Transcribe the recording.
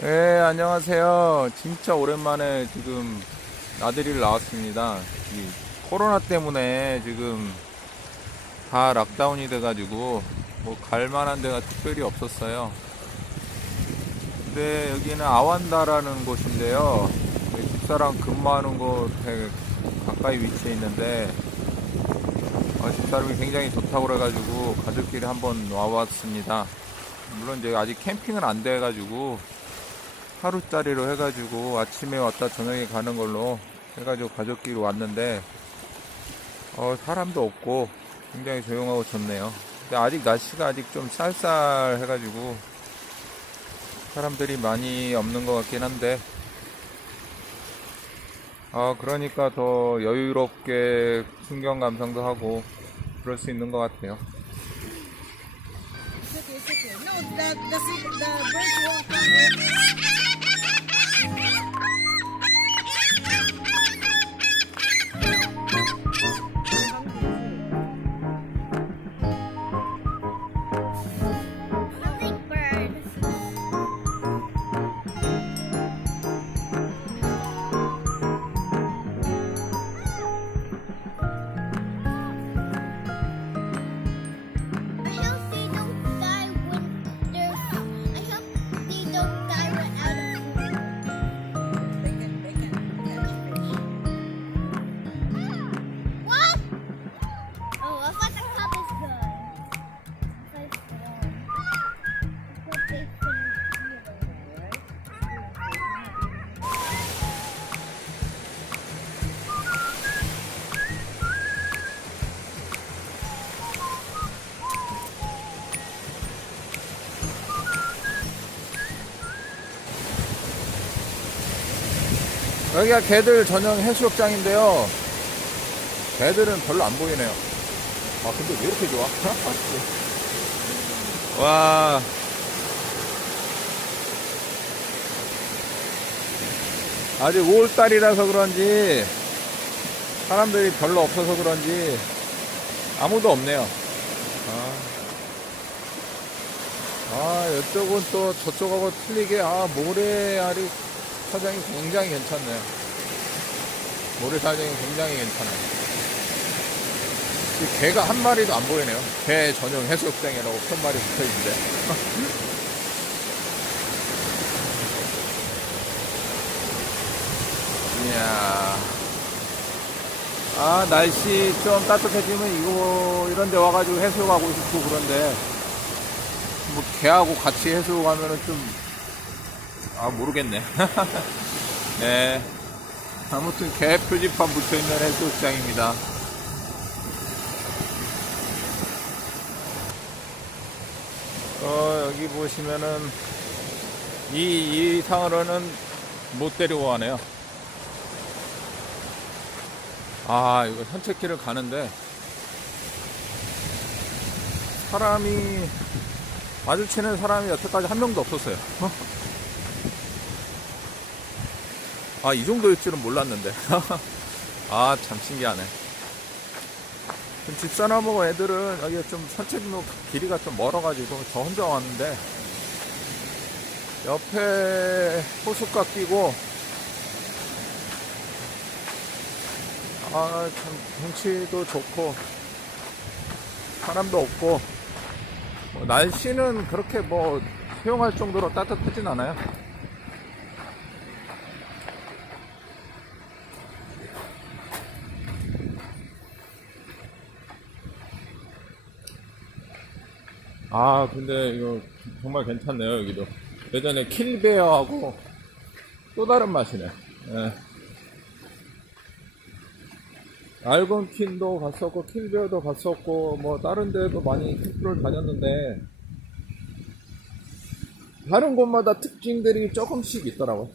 네, 안녕하세요. 진짜 오랜만에 지금 나들이를 나왔습니다. 이 코로나 때문에 지금 다 락다운이 돼가지고 뭐 갈만한 데가 특별히 없었어요. 근데 여기는 아완다라는 곳인데요. 집사람 근무하는 곳에 가까이 위치해 있는데 어, 집사람이 굉장히 좋다고 그래가지고 가족끼리 한번 와봤습니다. 물론 이제 아직 캠핑은 안 돼가지고 하루짜리로 해가지고 아침에 왔다 저녁에 가는 걸로 해가지고 가족끼리 왔는데 어, 사람도 없고 굉장히 조용하고 좋네요. 근데 아직 날씨가 아직 좀 쌀쌀해가지고 사람들이 많이 없는 것 같긴 한데 어, 그러니까 더 여유롭게 풍경 감상도 하고 그럴 수 있는 것 같아요. 여기가 개들 전용 해수욕장인데요. 개들은 별로 안 보이네요. 아, 근데 왜 이렇게 좋아? 와. 아직 5월달이라서 그런지 사람들이 별로 없어서 그런지 아무도 없네요. 아, 아 이쪽은 또 저쪽하고 틀리게 아 모래알이 사장이 굉장히 괜찮네요. 모래 사장이 굉장히 괜찮아요. 이 개가 한 마리도 안 보이네요. 개 전용 해수욕장이라고 푯말이 붙어 있는데. 이야. 아, 날씨 좀 따뜻해지면 이거, 이런 데 와가지고 해수욕하고 싶고 그런데, 뭐, 개하고 같이 해수욕하면은 좀, 아, 모르겠네. 네. 아무튼 개 표지판 붙어 있는 해수욕장입니다. 어, 여기 보시면은 이 이상으로는 못 데리고 가네요. 아, 이거 산책길을 가는데 사람이 마주치는 사람이 여태까지 한 명도 없었어요. 아, 이 정도일 줄은 몰랐는데. 아, 참 신기하네. 집사람하고 애들은 여기 좀 산책로 길이가 좀 멀어가지고 저 혼자 왔는데 옆에 호숫가 끼고 아, 참 경치도 좋고 사람도 없고 뭐 날씨는 그렇게 뭐 수용할 정도로 따뜻하진 않아요. 아, 근데 이거 정말 괜찮네요, 여기도. 예전에 킬베어하고 또 다른 맛이네. 예. 알곤킨도 갔었고, 킬베어도 갔었고, 뭐, 다른 데도 많이 캠프를 다녔는데, 다른 곳마다 특징들이 조금씩 있더라고요.